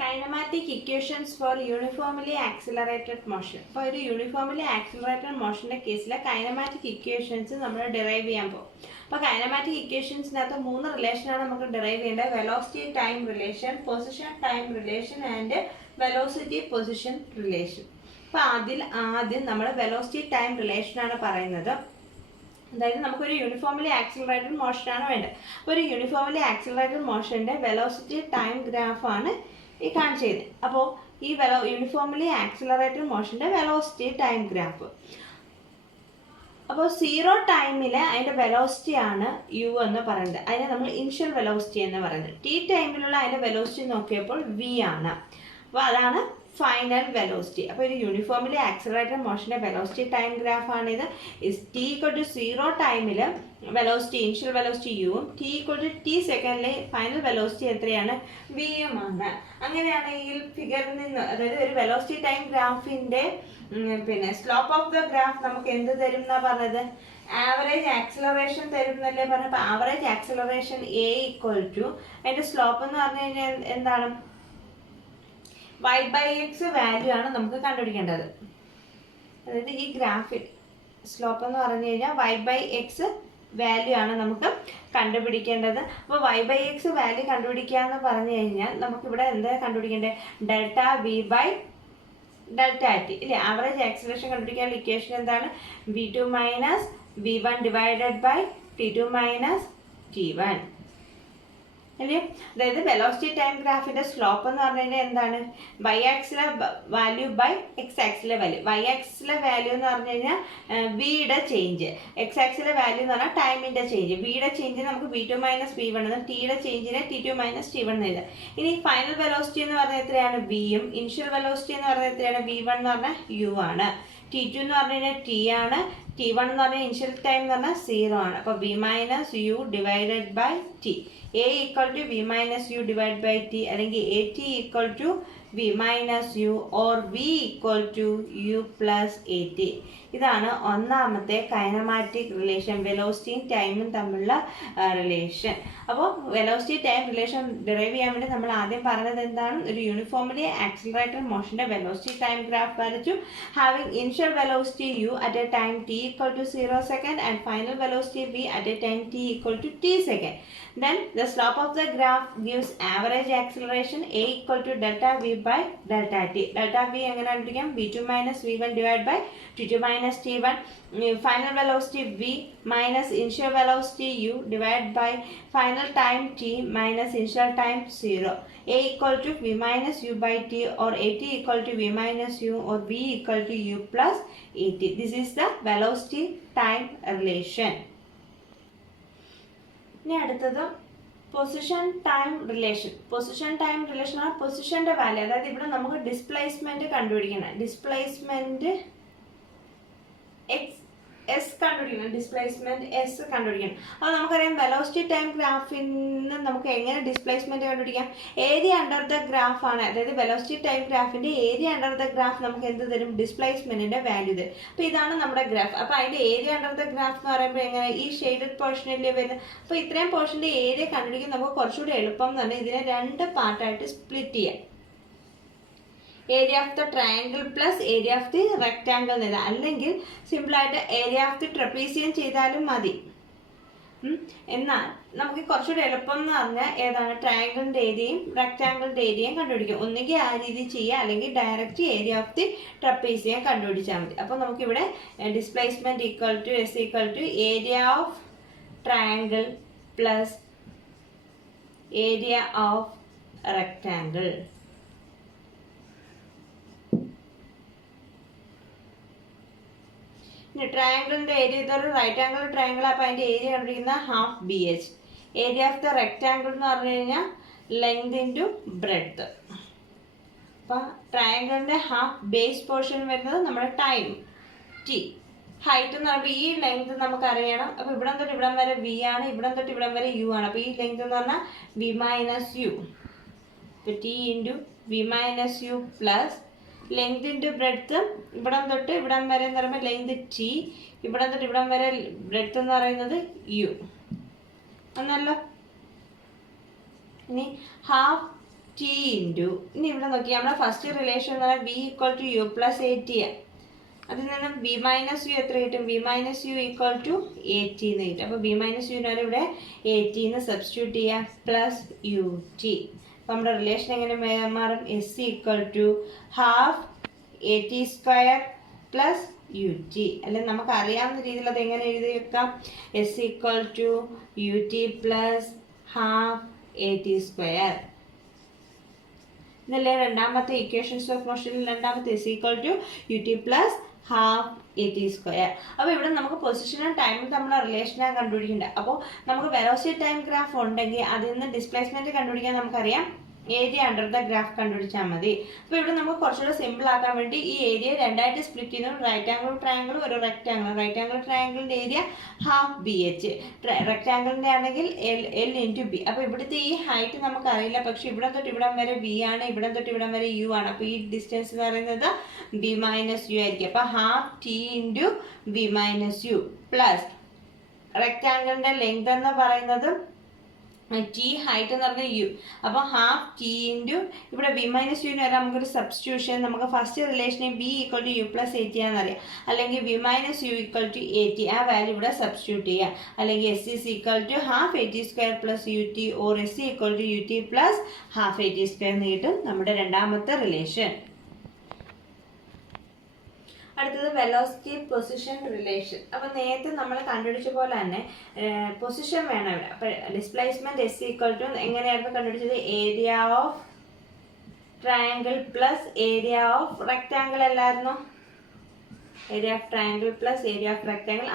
Kinematic equations for uniformly accelerated motion. അപ്പോൾ ഒരു uniformly accelerated മോഷൻ്റെ കേസിൽ കൈനമാറ്റിക് ഇക്വേഷൻസ് നമ്മൾ ഡിറൈവ് ചെയ്യാൻ പോകും. അപ്പോൾ കൈനമാറ്റിക് ഇക്വേഷൻസിനകത്ത് 3 റിലേഷനാണ് നമുക്ക് ഡിറൈവ് ചെയ്യേണ്ടത്. Velocity time relation, position time relation and velocity position relation. അപ്പോൾ ആദ്യം നമ്മൾ വെലോസിറ്റി ടൈം റിലേഷനാണ് പറയുന്നത്. അതായത് നമുക്കൊരു യൂണിഫോംലി ആക്സിലറേറ്റഡ് മോഷനാണ് വേണ്ടത്. അപ്പോൾ ഒരു യൂണിഫോംലി ആക്സിലറേറ്റഡ് മോഷൻ്റെ വെലോസിറ്റി ടൈം ഗ്രാഫാണ് ഈ കാണിച്ചത്. അപ്പോൾ ഈ യൂണിഫോംലി ആക്സിലറേറ്റഡ് മോഷൻ്റെ വെലോസിറ്റി ടൈം ഗ്രാഫ്. അപ്പോൾ 0 ടൈമിൽ അതിൻ്റെ വെലോസിറ്റി ആണ് യു എന്ന് പറയുന്നത്. അതിനെ നമ്മൾ ഇനിഷ്യൽ വെലോസിറ്റി എന്ന് പറയുന്നത്. ടി ടൈമിലുള്ള അതിൻ്റെ വെലോസിറ്റി നോക്കിയപ്പോൾ വി ആണ്. അപ്പോൾ അതാണ് ഫൈനൽ വെലോസിറ്റി. അപ്പോൾ ഒരു യൂണിഫോംലി ആക്സിലറേറ്റഡ് മോഷൻ്റെ വെലോസിറ്റി ടൈം ഗ്രാഫാണിത്. ടി = 0 ടൈമിൽ വെലോസിറ്റി ഇനിഷ്യൽ വെലോസിറ്റി യുവും ടി = t സെക്കൻഡിലെ ഫൈനൽ വെലോസിറ്റി എത്രയാണ്? വിയും ആണ്. അങ്ങനെയാണെങ്കിൽ ഫിഗറിൽ നിന്ന്, അതായത് ഒരു വെലോസിറ്റി ടൈം ഗ്രാഫിൻ്റെ പിന്നെ സ്ലോപ്പ് ഓഫ് ദ ഗ്രാഫ് നമുക്ക് എന്ത് തരും എന്നാ പറഞ്ഞത്? ആവറേജ് ആക്സിലറേഷൻ തരും എന്നല്ലേ പറഞ്ഞത്. അപ്പോൾ ആവറേജ് ആക്സിലറേഷൻ A = അതിൻ്റെ സ്ലോപ്പ് എന്ന് പറഞ്ഞു കഴിഞ്ഞാൽ എന്താണ്? y/x വാല്യൂ ആണ് നമുക്ക് കണ്ടുപിടിക്കേണ്ടത്. അതായത് ഈ ഗ്രാഫിൽ സ്ലോപ്പ് എന്ന് പറഞ്ഞു കഴിഞ്ഞാൽ y/x വാല്യൂ ആണ് നമുക്ക് കണ്ടുപിടിക്കേണ്ടത്. അപ്പോൾ y/x വാല്യൂ കണ്ടുപിടിക്കുക എന്ന് പറഞ്ഞു കഴിഞ്ഞാൽ നമുക്കിവിടെ എന്താ കണ്ടുപിടിക്കേണ്ടത്? ഡെൽറ്റ v/Δt ഇല്ലേ? ആവറേജ് ആക്സിലറേഷൻ കണ്ടുപിടിക്കാനുള്ള ഇക്വേഷൻ എന്താണ്? v2 - v1 / t2 - t1 അല്ലേ? അതായത് വെലോസിറ്റി ടൈം ഗ്രാഫിന്റെ സ്ലോപ്പ് എന്ന് പറഞ്ഞു കഴിഞ്ഞാൽ എന്താണ്? y ആക്സിലെ വാല്യൂ ബൈ x ആക്സിലെ വാല്യൂ. y ആക്സിലെ വാല്യൂ എന്ന് പറഞ്ഞു കഴിഞ്ഞാൽ വിയുടെ ചേഞ്ച്, x ആക്സിലെ വാല്യൂ എന്ന് പറഞ്ഞാൽ ടൈമിന്റെ ചേഞ്ച്. വിയുടെ ചേഞ്ചിന് നമുക്ക് v2 - v1 എന്നും ടിയുടെ ചേഞ്ചിനെ t2 - t1 എന്ന് എഴുതാം. ഇനി ഫൈനൽ വെലോസിറ്റി എന്ന് പറഞ്ഞാൽ എത്രയാണ്? വിയും ഇനിഷ്യൽ വെലോസിറ്റി എന്ന് പറഞ്ഞാൽ എത്രയാണ്? v1 എന്ന് പറഞ്ഞാൽ u ആണ്. t2 എന്ന് പറഞ്ഞു കഴിഞ്ഞാൽ t ആണ്. t1 എന്ന് പറഞ്ഞാൽ ഇനിഷ്യൽ ടൈം എന്ന് പറഞ്ഞാൽ 0 ആണ്. അപ്പോൾ v - u / t. A = v - u / t അല്ലെങ്കിൽ AT = v - u or v = u + AT. ഇതാണ് ഒന്നാമത്തെ കൈനമാറ്റിക് റിലേഷൻ, വെലോസിറ്റിയും ടൈമും തമ്മിലുള്ള റിലേഷൻ. അപ്പോൾ വെലോസിറ്റി ടൈം റിലേഷൻ ഡിറൈവ് ചെയ്യാൻ വേണ്ടി നമ്മൾ ആദ്യം പറഞ്ഞത് എന്താണ്? ഒരു യൂണിഫോംലി ആക്സിലറേറ്റഡ് മോഷൻ്റെ വെലോസിറ്റി ടൈം ഗ്രാഫ് വരച്ചു. Having initial velocity u at a time t = 0 second and final velocity v at a time t = t second. Then the slope of the graph gives average acceleration A = delta v/delta t. Delta v എങ്ങനെ കണ്ടുപിടിക്കാം? v2 - v1 / t2 - t1. Final velocity v minus initial velocity u divided by final time t minus initial time 0. A = v - u / t or AT = v - u or v = u + AT. This is the velocity time relation. ഇനി അടുത്തത് position time relation. Position time relation ആണ് പൊസിഷന്റെ value. അതായത് ഇവിടെ നമുക്ക് displacement കണ്ടുപിടിക്കണം. Displacement S കണ്ടുപിടിക്കണം. Displacement S കണ്ടുപിടിക്കണം. അപ്പോൾ നമുക്കറിയാം വെലോസിറ്റി ടൈം ഗ്രാഫിൽ നിന്ന് നമുക്ക് എങ്ങനെ ഡിസ്പ്ലേസ്മെന്റ് കണ്ടുപിടിക്കാം? ഏരിയ അണ്ടർ ദ ഗ്രാഫ് ആണ്. അതായത് വെലോസിറ്റി ടൈം ഗ്രാഫിന്റെ ഏരിയ അണ്ടർ ദ ഗ്രാഫ് നമുക്ക് എന്ത് തരും? ഡിസ്പ്ലേസ്മെന്റിന്റെ വാല്യൂ തരും. അപ്പോൾ ഇതാണ് നമ്മുടെ ഗ്രാഫ്. അപ്പോൾ അതിന്റെ ഏരിയ അണ്ടർ ദ ഗ്രാഫ് എന്ന് പറയുമ്പോൾ എങ്ങനെ? ഈ ഷെയ്ഡഡ് പോർഷനിലേ വരുന്നത്. അപ്പോൾ ഇത്രയും പോർഷന്റെ ഏരിയ കണ്ടുപിടിക്കാൻ നമുക്ക് കുറച്ചുകൂടി എളുപ്പം എന്ന് പറഞ്ഞാൽ ഇതിനെ 2 പാർട്ടായിട്ട് സ്പ്ലിറ്റ് ചെയ്യാം. Area of the triangle plus area of the rectangle എന്ന്. അല്ലെങ്കിൽ സിമ്പിളായിട്ട് ഏരിയ ഓഫ് ദി ട്രപ്പീസിയം ചെയ്താലും മതി. എന്നാൽ നമുക്ക് കുറച്ചുകൂടി എളുപ്പം എന്ന് പറഞ്ഞാൽ ഏതാണ്? ട്രയാങ്കിളിൻ്റെ ഏരിയയും റെക്ടാങ്കിളിൻ്റെ ഏരിയയും കണ്ടുപിടിക്കും. ഒന്നുകിൽ ആ രീതി ചെയ്യുക, അല്ലെങ്കിൽ direct area of the trapezium കണ്ടുപിടിച്ചാൽ മതി. അപ്പോൾ നമുക്കിവിടെ displacement S = area of triangle plus area of rectangle. ട്രയാങ്കിളിന്റെ ഏരിയ ഇതൊരു റൈറ്റ് ആംഗിൾ ട്രയാങ്കിൾ. അപ്പോൾ അതിന്റെ ഏരിയ കണ്ടുപിടിക്കുന്ന ½ ഏരിയ ഓഫ് ദ റെക്ടാങ്കിൾ എന്ന് പറഞ്ഞു കഴിഞ്ഞാൽ ലെങ്ത് ഇൻറ്റു ബ്രെഡ്ത്ത്. അപ്പം ട്രയാങ്കിളിന്റെ ഹാഫ് ബേസ് പോർഷൻ വരുന്നത് നമ്മുടെ ടൈം ടി. ഹൈറ്റ് എന്ന് പറയുമ്പോൾ ഈ ലെങ്ത് നമുക്ക് അറിയണം. അപ്പോൾ ഇവിടം തൊട്ട് ഇവിടം വരെ വി ആണ്, ഇവിടം തൊട്ട് ഇവിടം വരെ യു ആണ്. അപ്പോൾ ഈ ലെങ്ത് എന്ന് പറഞ്ഞാൽ v - u. ഇപ്പോൾ t × v - u plus length into breadth. ഇവിടം തൊട്ട് ഇവിടം വരെ എന്ന് പറയുമ്പോൾ ലെങ്ത് ടി, ഇവിടം തൊട്ട് ഇവിടം വരെ ബ്രെഡ്ത്ത് എന്ന് പറയുന്നത് യു. എന്നല്ലോ. ഇനി ഹാഫ് ടി ഇൻറ്റു, ഇനി ഇവിടെ നോക്കി നമ്മുടെ ഫസ്റ്റ് റിലേഷൻ എന്ന് പറഞ്ഞാൽ V equal to U plus A T ആണ്. അതിൽ നിന്ന് ബി മൈനസ് യു എത്ര കിട്ടും? B minus U equal to A T എന്ന് കിട്ടും. അപ്പോൾ ബി മൈനസ് യുവിനാണ് ഇവിടെ എ ടി എന്ന് സബ്സ്റ്റിറ്റ്യൂട്ട് ചെയ്യാം, പ്ലസ് യു ടി. അപ്പോൾ നമ്മുടെ റിലേഷൻ എങ്ങനെ മാറും? S equal to half A T square plus U T. അല്ലെങ്കിൽ നമുക്ക് അറിയാവുന്ന രീതിയിൽ അത് എങ്ങനെ എഴുതി വെക്കാം? S equal to U T plus half A T square. ഇതല്ലേ രണ്ടാമത്തെ ഇക്വേഷൻസ് ഓഫ് മോഷനിൽ രണ്ടാമത്തെ S equal to U T plus half A T square. അപ്പോൾ ഇവിടെ നമുക്ക് പൊസിഷനും ടൈമും തമ്മിലുള്ള റിലേഷനാണ് കണ്ടുപിടിക്കേണ്ടത്. അപ്പോൾ നമുക്ക് വെലോസിറ്റി ടൈം ഗ്രാഫ് ഉണ്ടെങ്കിൽ അതിൽ നിന്ന് ഡിസ്പ്ലേസ്മെന്റ് കണ്ടുപിടിക്കാൻ നമുക്കറിയാം ഏരിയ അണ്ടർ ദ ഗ്രാഫ് കണ്ടുപിടിച്ചാൽ മതി. അപ്പോൾ ഇവിടെ നമുക്ക് കുറച്ചുകൂടെ സിമ്പിൾ ആക്കാൻ വേണ്ടി ഈ ഏരിയ രണ്ടായിട്ട് സ്പ്ലിറ്റ് ചെയ്യുന്നു. റൈറ്റ് ആംഗിൾ ട്രയാംഗിൾ, ഒരു റെക്റ്റാംഗിൾ. റൈറ്റ് ആംഗിൾ ട്രയാംഗിളിൻ്റെ ഏരിയ ഹാഫ് ബി എച്ച്, റെക്റ്റാംഗിളിൻ്റെ ആണെങ്കിൽ എൽ ഇൻറ്റു ബി. അപ്പോൾ ഇവിടുത്തെ ഈ ഹൈറ്റ് നമുക്കറിയില്ല, പക്ഷേ ഇവിടെ തൊട്ട് ഇവിടം വരെ ബി ആണ്, ഇവിടെ തൊട്ട് ഇവിടം വരെ യു ആണ്. അപ്പോൾ ഈ ഡിസ്റ്റൻസ് എന്ന് പറയുന്നത് ബി മൈനസ് യു ആയിരിക്കും. അപ്പോൾ half T into B minus U plus റെക്റ്റാംഗിളിൻ്റെ ലെങ്ത് എന്ന് പറയുന്നത് ടി, ഹൈറ്റ് എന്ന് പറഞ്ഞാൽ യു. അപ്പോൾ ഹാഫ് ടി ഇൻറ്റു ഇവിടെ ബി മൈനസ് യുവിന് വരെ നമുക്കൊരു സബ്സ്റ്റിറ്റ്യൂഷൻ, നമുക്ക് ഫസ്റ്റ് റിലേഷനെ B equal to U plus A T ആണെന്നറിയാം. അല്ലെങ്കിൽ B minus U equal to A T, ആ വാല്യൂ ഇവിടെ സബ്സ്റ്റിറ്റ്യൂട്ട് ചെയ്യാം. അല്ലെങ്കിൽ S is equal to half A T square plus U T, or S equal to U T plus half A T square എന്ന് കിട്ടും നമ്മുടെ രണ്ടാമത്തെ relation. അടുത്തത് velocity position relation. അപ്പോൾ നേരത്തെ നമ്മൾ കണ്ടുപിടിച്ച പോലെ തന്നെ പൊസിഷൻ വേണം ഇവിടെ. അപ്പോൾ ഡിസ്പ്ലേസ്മെന്റ് എസ് ഈക്വൽ ടു എങ്ങനെയായിരുന്നു കണ്ടുപിടിച്ചത്? Area of triangle plus area of rectangle അല്ലായിരുന്നു? Area of triangle plus area of rectangle.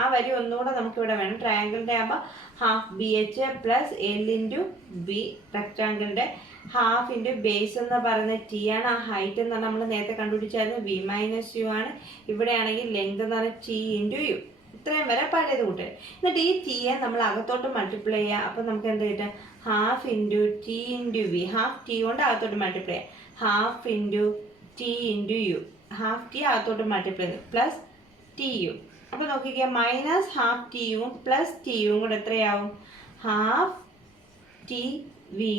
ആ വരി ഒന്നുകൂടെ നമുക്കിവിടെ വേണം. ട്രയാങ്കിളിൻ്റെ ആകുമ്പോൾ half B H plus L into B, റെക്റ്റാങ്കിളിൻ്റെ ഹാഫ് ഇൻറ്റു ബേസ് എന്ന് പറയുന്നത് ടി ആണ്. ആ ഹൈറ്റ് എന്ന് പറഞ്ഞാൽ നമ്മൾ നേരത്തെ കണ്ടുപിടിച്ചായിരുന്നു വി മൈനസ് യു ആണ്. ഇവിടെ ആണെങ്കിൽ ലെങ്ത് എന്ന് പറഞ്ഞാൽ ടി ഇൻറ്റു യു. ഇത്രയും വരെ പഴയത് കൂട്ടുക. എന്നിട്ട് ഈ ടിയെ നമ്മൾ അകത്തോട്ട് മൾട്ടിപ്ലൈ ചെയ്യുക. അപ്പോൾ നമുക്ക് എന്ത് കിട്ടും? Half into T into V. Half T കൊണ്ട് അകത്തോട്ട് മൾട്ടിപ്ലൈ ചെയ്യുക. Half into T into U. Half T അകത്തോട്ട് മൾട്ടിപ്ലൈ ചെയ്തു പ്ലസ് ടി യു. അപ്പോൾ നോക്കിക്കുക, മൈനസ് ഹാഫ് ടി യുവും പ്ലസ് ടി യുവും കൂടെ എത്രയാവും? Half T V.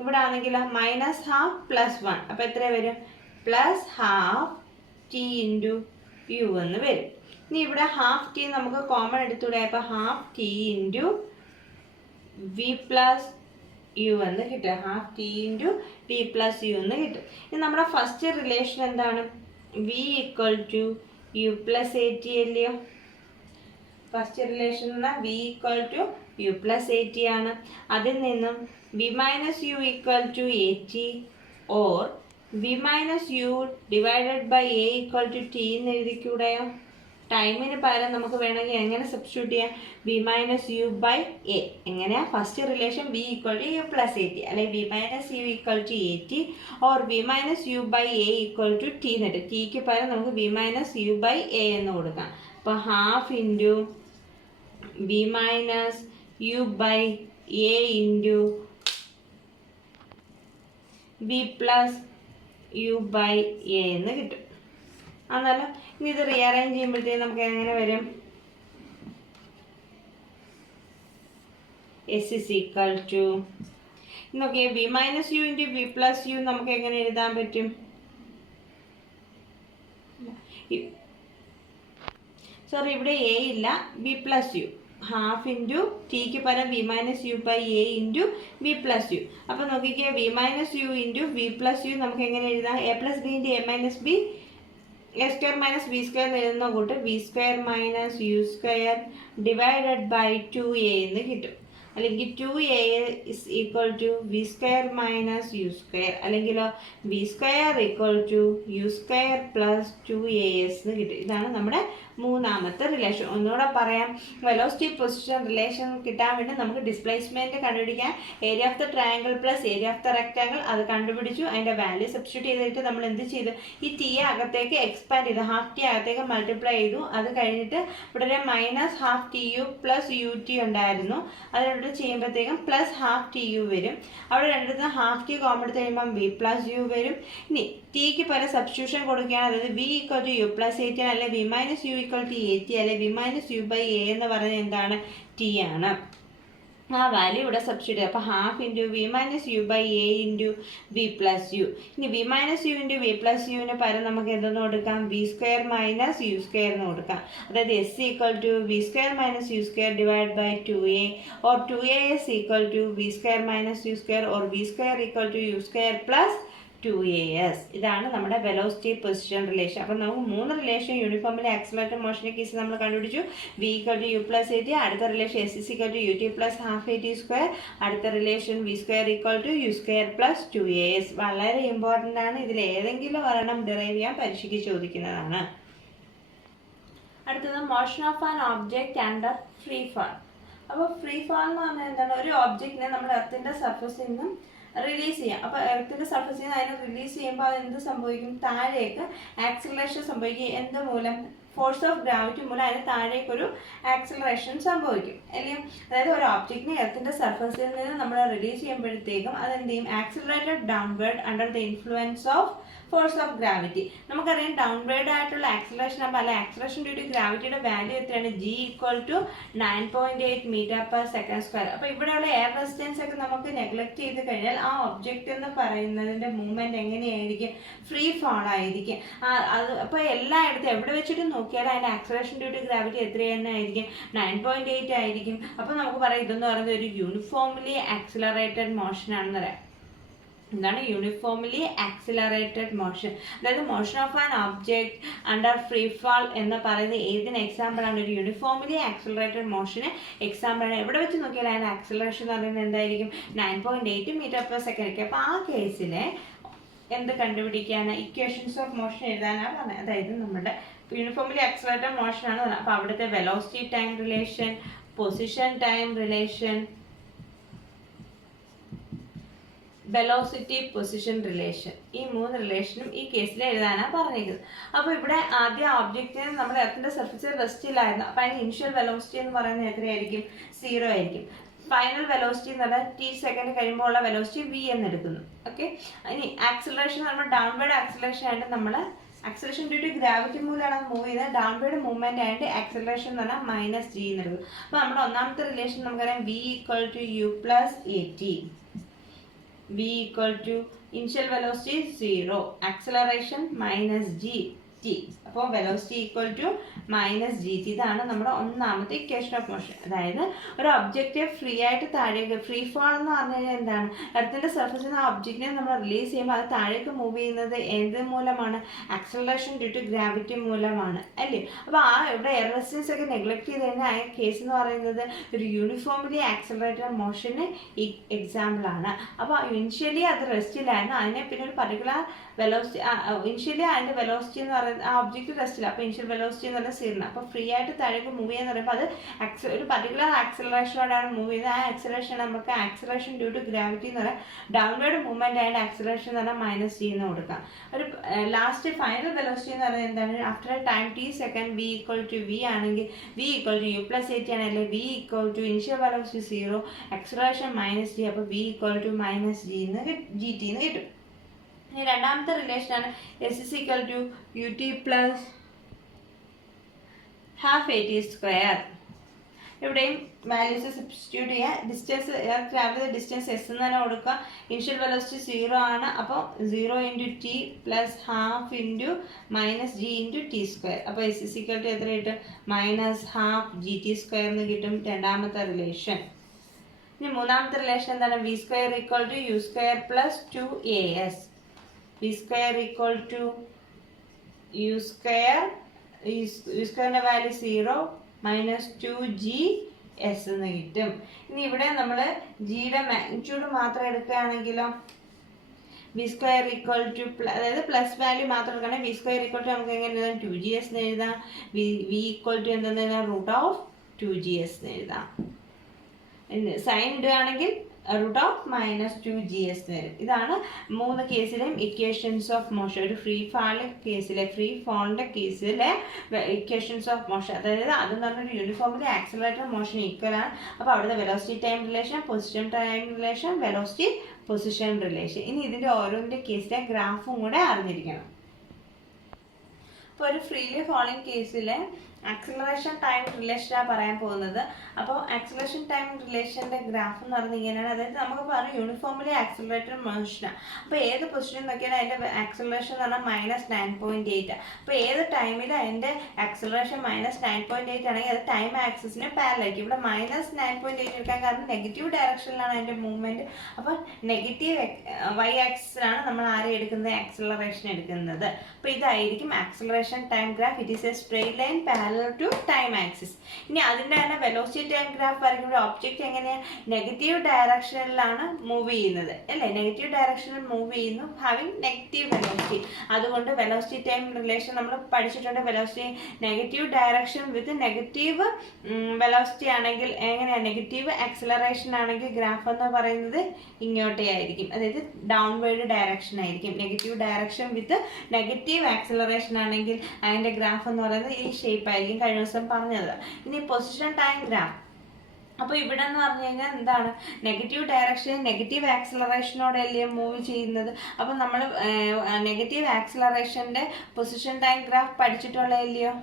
ഇവിടെ ആണെങ്കിൽ മൈനസ് ഹാഫ് പ്ലസ് വൺ. അപ്പോൾ എത്ര വരും? Plus half T into U എന്ന് വരും. ഇനി ഇവിടെ ഹാഫ് ടി നമുക്ക് കോമൺ എടുത്തുകൂടെ? അപ്പോൾ half T into V plus U എന്ന് കിട്ടും. Half T into V plus U എന്ന് കിട്ടും. ഇനി നമ്മുടെ ഫസ്റ്റ് റിലേഷൻ എന്താണ്? V equal to U plus A T അല്ലയോ? ഫസ്റ്റ് റിലേഷൻ എന്നാൽ V equal to U plus A T ആണ്. അതിൽ നിന്നും V minus U equal to A T, or V minus U divided by A equal to T എന്ന് എഴുതിക്കൂടെയോ? ടൈമിന് പകരം നമുക്ക് വേണമെങ്കിൽ എങ്ങനെ സബ്സ്റ്റിറ്റ്യൂട്ട് ചെയ്യാം? V minus U by A. എങ്ങനെയാ? First relation V equal to U plus A T, അല്ലെങ്കിൽ V minus U equal to A T, or V minus U by A equal to T എന്നിട്ട് ടിക്ക് പകരം നമുക്ക് V minus U by A എന്ന് കൊടുക്കാം. അപ്പോൾ half into V minus U by A into B plus U by A എന്ന് കിട്ടും. ആണല്ലോ. ഇനി ഇത് റീഅറേഞ്ച് ചെയ്യുമ്പോഴത്തേക്ക് നമുക്ക് എങ്ങനെ വരും? എസ് ഇസ് ഈക്വൽ ടു നോക്കിയേ, B minus U into B plus U നമുക്ക് എങ്ങനെ എഴുതാൻ പറ്റും? സോറി, ഇവിടെ എ ഇല്ല, B plus U. Half into ടിക്ക് പകരം V minus U by A into V plus U. അപ്പോൾ നോക്കിക്കുക, V minus U into V plus U നമുക്ക് എങ്ങനെ എഴുതാം? A plus B into A minus B, A square minus B square എന്ന് എഴുതുന്ന കൂട്ട് V square minus U square divided by 2a എന്ന് കിട്ടും. അല്ലെങ്കിൽ 2a is equal to V square minus U square, അല്ലെങ്കിൽ V square equal to U square plus 2as എന്ന് കിട്ടും. ഇതാണ് നമ്മുടെ മൂന്നാമത്തെ റിലേഷൻ. ഒന്നുകൂടെ പറയാം, വെലോസിറ്റി പൊസിഷൻ റിലേഷൻ കിട്ടാൻ വേണ്ടി നമുക്ക് ഡിസ്പ്ലേസ്മെന്റ് കണ്ടുപിടിക്കാൻ area of the triangle plus area of the rectangle അത് കണ്ടുപിടിച്ചു. അതിന്റെ വാല്യൂ സബ്സ്റ്റിറ്റ്യൂട്ട് ചെയ്തിട്ട് നമ്മൾ എന്ത് ചെയ്തു? ഈ ടിയെ അകത്തേക്ക് എക്സ്പാൻഡ് ചെയ്തു, ഹാഫ് ടി അകത്തേക്ക് മൾട്ടിപ്ലൈ ചെയ്തു. അത് കഴിഞ്ഞിട്ട് ഇവിടെ minus half T U plus U T ഉണ്ടായിരുന്നു. അത് രണ്ടും ചെയ്യുമ്പോഴത്തേക്കും പ്ലസ് ഹാഫ് ടി യു വരും. അവിടെ രണ്ടിടത്ത് ഹാഫ് ടി കോമൺ എടുത്ത് കഴിയുമ്പോൾ വി പ്ലസ് യു വരും. ഇനി ടിക്ക് പല സബ്സ്റ്റിറ്റ്യൂഷൻ കൊടുക്കുകയാണ്. അതായത് V equal to U plus A T അല്ലെ V minus U equal to A T അല്ലെ V minus U by A എന്ന് പറയുന്നത് എന്താണ്? ടി ആണ്. ആ വാല്യൂ ഇവിടെ സബ്സ്റ്റിറ്റ്യൂട്ട്. അപ്പോൾ half into V minus U by A into V plus U. ഇനി V minus U into V plus യുവിന് പകരം നമുക്ക് എന്തെന്ന് കൊടുക്കാം? V square minus U square എന്ന് കൊടുക്കാം. അതായത് S equal to V square minus U square divide by 2a or 2as equal to V square minus U square or V square equal to U square plus 2as. ഇതാണ് നമ്മുടെ velocity position relation. അപ്പം നമുക്ക് 3 relation യൂണിഫോമിലെ accelerated മോഷൻ്റെ case നമ്മൾ കണ്ടുപിടിച്ചു. V equal to U plus A T, അടുത്ത relation S is equal to U T plus half A T square, അടുത്ത relation V square equal to U square plus 2as. വളരെ important ആണ്. ഇതിൽ ഏതെങ്കിലും ഒരെണ്ണം ഡിറൈവ് ചെയ്യാൻ പരീക്ഷയ്ക്ക് ചോദിക്കുന്നതാണ്. അടുത്തത് motion of an object under free fall. അപ്പോൾ ഫ്രീ ഫാൾ എന്ന് പറഞ്ഞാൽ എന്താണ്? ഒരു ഓബ്ജക്റ്റിനെ നമ്മൾ എർത്തിൻ്റെ സർഫസിൽ നിന്നും റിലീസ് ചെയ്യാം. അപ്പോൾ എർത്തിൻ്റെ സർഫസിൽ നിന്ന് അതിനെ റിലീസ് ചെയ്യുമ്പോൾ അത് എന്ത് സംഭവിക്കും? താഴേക്ക് ആക്സിലറേഷൻ സംഭവിക്കും. എന്ത് മൂലം? ഫോഴ്സ് ഓഫ് ഗ്രാവിറ്റി മൂലം അതിന് താഴേക്കൊരു ആക്സിലറേഷൻ സംഭവിക്കും അല്ലേ? അതായത് ഒരു ഓബ്ജക്റ്റിനെ എർത്തിൻ്റെ സർഫസിൽ നിന്ന് നമ്മൾ റിലീസ് ചെയ്യുമ്പോഴത്തേക്കും അതെന്ത് ചെയ്യും? Accelerated downward under the influence of force of gravity. നമുക്കറിയാം ഡൗൺവേർഡ് ആയിട്ടുള്ള ആക്സിലറേഷൻ ആകുമ്പോൾ അല്ല ആക്സിലറേഷൻ ഡ്യൂ ടു ഗ്രാവിറ്റിയുടെ വാല്യൂ എത്രയാണ്? G equal to 9.8 metre per second square. അപ്പോൾ ഇവിടെയുള്ള എയർ റെസിസ്റ്റൻസ് ഒക്കെ നമുക്ക് നെഗ്ലക്ട് ചെയ്ത് കഴിഞ്ഞാൽ ആ ഒബ്ജക്റ്റ് എന്ന് പറയുന്നതിൻ്റെ മൂവ്മെൻറ്റ് എങ്ങനെയായിരിക്കും? ഫ്രീ ഫോൾ ആയിരിക്കും. അത് അപ്പോൾ എല്ലായിടത്തും എവിടെ വെച്ചിട്ട് നോക്കിയാലും അതിൻ്റെ ആക്സിലറേഷൻ ഡ്യൂ ടു ഗ്രാവിറ്റി എത്ര തന്നെ ആയിരിക്കും? 9.8 ആയിരിക്കും. അപ്പോൾ നമുക്ക് പറയാം ഇതെന്ന് പറയുന്നത് ഒരു യൂണിഫോംലി ആക്സിലറേറ്റഡ് മോഷൻ ആണെന്ന് പറയാം. എന്താണ് യൂണിഫോംലി ആക്സിലറേറ്റഡ് മോഷൻ? അതായത് motion of an object under free fall എന്ന് പറയുന്നത് ഏതിന് എക്സാമ്പിളാണ്? ഒരു യൂണിഫോംലി ആക്സിലറേറ്റഡ് മോഷന് എക്സാമ്പിളാണ്. എവിടെ വെച്ച് നോക്കിയാൽ അതിൻ്റെ ആക്സിലറേഷൻ എന്ന് പറയുന്നത് എന്തായിരിക്കും? 9.8 മീറ്റർ പെർ സെക്കൻഡ്. അപ്പോൾ ആ കേസിൽ എന്ത് കണ്ടുപിടിക്കാനാണ്? ഇക്വേഷൻസ് ഓഫ് മോഷൻ എഴുതാനാണ് പറഞ്ഞത്. അതായത് നമ്മുടെ യൂണിഫോംലി ആക്സിലറേറ്റഡ് മോഷനാണ് പറഞ്ഞത്. അപ്പോൾ അവിടുത്തെ velocity time relation, position time relation, velocity position relation, ഈ 3 റിലേഷനും ഈ കേസിൽ എഴുതാനാണ് പറഞ്ഞിരിക്കുന്നത്. അപ്പോൾ ഇവിടെ ആദ്യം ഓബ്ജക്റ്റിന് നമ്മൾ എർത്തിൻ്റെ സർഫസിൽ റെസ്റ്റിലായിരുന്നു. അപ്പോൾ അതിന് ഇനിഷ്യൽ വെലോസിറ്റി എന്ന് പറയുന്നത് എത്രയായിരിക്കും? 0 ആയിരിക്കും. ഫൈനൽ വെലോസിറ്റി എന്ന് പറഞ്ഞാൽ ടി സെക്കൻഡ് കഴിയുമ്പോൾ ഉള്ള വെലോസിറ്റി വി എന്നെടുക്കുന്നു. ഓക്കെ. ഇനി ആക്സിലറേഷൻ നമ്മൾ ഡൗൺവേർഡ് ആക്സിലറേഷൻ ആയിട്ട് നമ്മൾ ആക്സിലറേഷൻ ഡ്യൂ ടു ഗ്രാവിറ്റി മൂലമാണ് മൂവ് ചെയ്യുന്നത്. ഡൗൺവേർഡ് മൂവ്മെന്റ് ആയിട്ട് ആക്സിലറേഷൻ എന്ന് പറഞ്ഞാൽ മൈനസ് ജി എന്ന് എടുക്കും. അപ്പോൾ നമ്മുടെ ഒന്നാമത്തെ റിലേഷൻ നമുക്കറിയാം V equal to U plus A T. V equal to initial velocity 0, acceleration minus gt. അപ്പോൾ velocity equal to minus G T. ഇതാണ് നമ്മുടെ ഒന്നാമത്തെ ഇക്വേഷൻ ഓഫ് മോഷൻ. അതായത് ഒരു ഒബ്ജക്റ്റ് ഫ്രീ ആയിട്ട് താഴേക്ക്, ഫ്രീ ഫാൾ എന്ന് പറഞ്ഞു കഴിഞ്ഞാൽ എന്താണ്? എർത്തിൻ്റെ സർഫസിൽ നിന്ന് ആ ഒബ്ജക്റ്റിനെ നമ്മൾ റിലീസ് ചെയ്യുമ്പോൾ അത് താഴേക്ക് മൂവ് ചെയ്യുന്നത് എന്ത് മൂലമാണ്? ആക്സലറേഷൻ ഡ്യൂ ടു ഗ്രാവിറ്റി മൂലമാണ് അല്ലേ? അപ്പോൾ ആ ഇവിടെ എയർ റെസിസ്റ്റൻസ് ഒക്കെ നെഗ്ലക്ട് ചെയ്ത് കഴിഞ്ഞാൽ ആ കേസ് എന്ന് പറയുന്നത് ഒരു യൂണിഫോംലി ആക്സലറേറ്റഡ് മോഷന് എക്സാമ്പിളാണ്. അപ്പോൾ ഇനിഷ്യലി അത് റെസ്റ്റിലായിരുന്നു. അതിനെ പിന്നെ ഒരു പർട്ടിക്കുലർ വെലോസിറ്റി, ഇനിഷ്യലി അതിൻ്റെ വെലോസിറ്റി എന്ന് പറയുന്നത് ആ ഒബ്ജക്റ്റ് റെസ്റ്റില്ല. അപ്പോൾ ഇനിഷ്യൽ വെലോസിറ്റി എന്ന് പറഞ്ഞാൽ 0. അപ്പോൾ ഫ്രീ ആയിട്ട് താഴേക്ക് മൂവ് ചെയ്യാന്ന് പറയുമ്പോൾ അത് ഒരു പർട്ടിക്കുലർ ആക്സിലറേഷനോടാണ് മൂവ് ചെയ്യുന്നത്. ആ ആക്സിലറേഷൻ നമുക്ക് ആക്സിലറേഷൻ ഡ്യൂ ടു ഗ്രാവിറ്റി എന്ന് പറയാം. ഡൗൺവേർഡ് മൂവ്മെന്റ് ആയിട്ട് ആക്സിലറേഷൻ എന്ന് പറഞ്ഞാൽ മൈനസ് ജി എന്ന് കൊടുക്കാം. ഒരു ലാസ്റ്റ് ഫൈനൽ വെലോസിറ്റി എന്ന് പറയുന്നത് എന്താണ്? After time T second V equal to V ആണെങ്കിൽ V equal to U plus A T ആണെങ്കിൽ V equal to initial velocity 0, acceleration minus G. അപ്പോൾ V equal to minus G എന്ന് കിട്ടും. ഇനി രണ്ടാമത്തെ റിലേഷനാണ് S is equal to U T plus half A T square. ഇവിടെയും values substitute ചെയ്യുക. Distance travel ചെയ്ത ഡിസ്റ്റൻസ് എസ് എന്ന് തന്നെ കൊടുക്കുക. ഇനിഷ്യൽ വെലോസിറ്റി 0 ആണ്. അപ്പോൾ 0 into T plus half into minus G into T square. അപ്പോൾ എസ് ഇസ് ഈക്വൽ ടു എത്ര കിട്ടും? Minus half G T square എന്ന് കിട്ടും. രണ്ടാമത്തെ റിലേഷൻ. ഇനി മൂന്നാമത്തെ റിലേഷൻ എന്താണ്? V square equal to U square plus 2as. V square equal to U square, U സ്ക്വയറിൻ്റെ വാല്യൂ 0 മൈനസ് 2gs എന്ന് കിട്ടും. ഇനി ഇവിടെ നമ്മൾ ജിയുടെ മാഗ്നിറ്റ്യൂഡ് മാത്രം എടുക്കുകയാണെങ്കിലോ വി സ്ക്വയർ ഈക്വൽ ടു അതായത് പ്ലസ് വാല്യൂ മാത്രം എടുക്കുകയാണെങ്കിൽ വി സ്ക്വയർ ഈക്വൽ ടു നമുക്ക് എങ്ങനെ എഴുതാം? 2gs എന്ന് എഴുതാം. വി ഈക്വൽ ടു എന്തെന്ന് എഴുതാം? റൂട്ട് ഓഫ് 2gs എന്ന് എഴുതാം. സൈൻ ഇടുകയാണെങ്കിൽ √-2gs വരും. ഇതാണ് 3 കേസിലെയും ഇക്വേഷൻസ് ഓഫ് മോഷൻ. ഒരു ഫ്രീ ഫോളിന്റെ കേസിലെ ഇക്വേഷൻസ് ഓഫ് മോഷൻ, അതായത് അതെന്ന് പറഞ്ഞൊരു യൂണിഫോമിലി ആക്സിലറേറ്റർ മോഷൻ ഈക്വൽ ആണ്. അപ്പോൾ അവിടുത്തെ velocity time relation, position time relation, velocity position relation. ഇനി ഇതിന്റെ ഓരോന്നിന്റെ കേസിലെ ഗ്രാഫും കൂടെ അറിഞ്ഞിരിക്കണം. അപ്പോൾ ഒരു ഫ്രീലി ഫോളിങ് കേസിലെ ആക്സിലറേഷൻ ടൈം റിലേഷനാണ് പറയാൻ പോകുന്നത്. അപ്പോൾ ആക്സിലറേഷൻ ടൈം റിലേഷൻ്റെ ഗ്രാഫ് എന്ന് പറഞ്ഞാൽ ഇങ്ങനെയാണ്. അതായത് നമുക്ക് പറഞ്ഞു യൂണിഫോമിലി ആക്സിലറേറ്റഡ് മോഷനാണ്. അപ്പോൾ ഏത് പൊസിഷൻ നോക്കിയാൽ അതിൻ്റെ ആക്സിലറേഷൻ എന്ന് പറഞ്ഞാൽ -9.8. അപ്പോൾ ഏത് ടൈമിൽ അതിൻ്റെ ആക്സിലറേഷൻ -9.8 ആണെങ്കിൽ അത് ടൈം ആക്സിസിന് പാരലായിരിക്കും. ഇവിടെ -9.8 എടുക്കാൻ കാരണം നെഗറ്റീവ് ഡയറക്ഷനിലാണ് അതിൻ്റെ മൂവ്മെൻറ്റ്. അപ്പോൾ നെഗറ്റീവ് y ആക്സിസിലാണ് നമ്മൾ ആരെ എടുക്കുന്നത്, ആക്സിലറേഷൻ എടുക്കുന്നത്. അപ്പോൾ ഇതായിരിക്കും acceleration time graph. It is a straight line parallel to time axis. ഇനി അതിൻ്റെ തന്നെ വെലോസിറ്റി ടൈം ഗ്രാഫ് വരയ്ക്കുമ്പോൾ ഒബ്ജക്റ്റ് എങ്ങനെയാണ്, നെഗറ്റീവ് ഡയറക്ഷനിലാണ് മൂവ് ചെയ്യുന്നത് അല്ലേ, നെഗറ്റീവ് ഡയറക്ഷനിൽ മൂവ് ചെയ്യുന്നു, ഹാവിങ് നെഗറ്റീവ് വെലോസിറ്റി. അതുകൊണ്ട് വെലോസിറ്റി ടൈം റിലേഷൻ നമ്മൾ പഠിച്ചിട്ടുണ്ട്. Velocity negative direction with negative velocity ആണെങ്കിൽ എങ്ങനെയാണ്, നെഗറ്റീവ് ആക്സിലറേഷൻ ആണെങ്കിൽ ഗ്രാഫ് എന്ന് പറയുന്നത് ഇങ്ങോട്ടേ ആയിരിക്കും, അതായത് ഡൗൺവേർഡ് ഡയറക്ഷൻ ആയിരിക്കും. Negative direction with negative acceleration ആണെങ്കിൽ അതിൻ്റെ ഗ്രാഫ് എന്ന് പറയുന്നത് ഈ ഷേപ്പ് ആയിരിക്കും, കഴിഞ്ഞ ദിവസം പറഞ്ഞത്. ഇനി പൊസിഷൻ ടൈം ഗ്രാഫ്. അപ്പോൾ ഇവിടെ എന്ന് പറഞ്ഞു കഴിഞ്ഞാൽ എന്താണ്, നെഗറ്റീവ് ഡയറക്ഷൻ നെഗറ്റീവ് ആക്സിലറേഷനോടല്ലേ മൂവ് ചെയ്യുന്നത്. അപ്പം നമ്മൾ നെഗറ്റീവ് ആക്സിലറേഷൻ്റെ പൊസിഷൻ ടൈം ഗ്രാഫ് പഠിച്ചിട്ടുള്ളതല്ലയോ.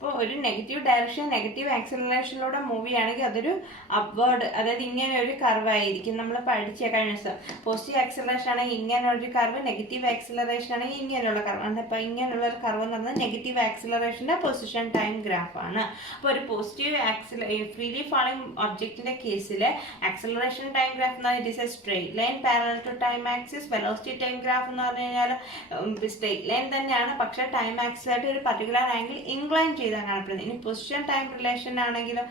അപ്പോൾ ഒരു നെഗറ്റീവ് ഡയറക്ഷൻ നെഗറ്റീവ് ആക്സിലറേഷനിലൂടെ മൂവ് ചെയ്യുകയാണെങ്കിൽ അതൊരു അപ്വേർഡ്, അതായത് ഇങ്ങനെ ഒരു കർവ് ആയിരിക്കും. നമ്മൾ പഠിച്ച കഴിഞ്ഞ ദിവസം പോസിറ്റീവ് ആക്സിലറേഷൻ ആണെങ്കിൽ ഇങ്ങനെ ഒരു കർവ്, നെഗറ്റീവ് ആക്സിലറേഷൻ ആണെങ്കിൽ ഇങ്ങനെയുള്ള കർവ്. അപ്പോൾ ഇങ്ങനെയുള്ള ഒരു കർവ് എന്ന് പറഞ്ഞാൽ നെഗറ്റീവ് ആക്സിലറേഷൻ്റെ പൊസിഷൻ ടൈം ഗ്രാഫാണ്. അപ്പോൾ ഒരു പോസിറ്റീവ് ഫ്രീലി ഫോളിങ് ഒബ്ജക്റ്റിൻ്റെ കേസിൽ ആക്സിലറേഷൻ ടൈം ഗ്രാഫ് എന്ന് പറഞ്ഞാൽ it is a straight line parallel to time axis. Velocity time graph എന്ന് പറഞ്ഞു കഴിഞ്ഞാൽ സ്ട്രെയിറ്റ് ലൈൻ തന്നെയാണ്, പക്ഷേ ടൈം ആക്സിസായിട്ട് ഒരു പർട്ടിക്കുലർ ആംഗിൾ ഇൻക്ലൈൻ ചെയ്ത് കാണപ്പെടുന്നത്. ഇനി പൊസിഷൻ ടൈം റിലേഷൻ ആണെങ്കിലും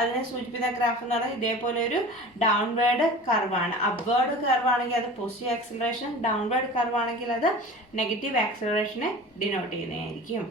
അതിനെ സൂചിപ്പിക്കുന്ന ഗ്രാഫ് എന്ന് പറഞ്ഞാൽ ഇതേപോലെ ഒരു ഡൗൺവേർഡ് കർവാണ്. അപ്വേർഡ് കർവ് ആണെങ്കിൽ അത് പോസിറ്റീവ് ആക്സിലറേഷൻ, ഡൗൺവേർഡ് കർവ് ആണെങ്കിൽ അത് നെഗറ്റീവ് ആക്സിലറേഷനെ ഡിനോട്ട് ചെയ്യുന്നതായിരിക്കും.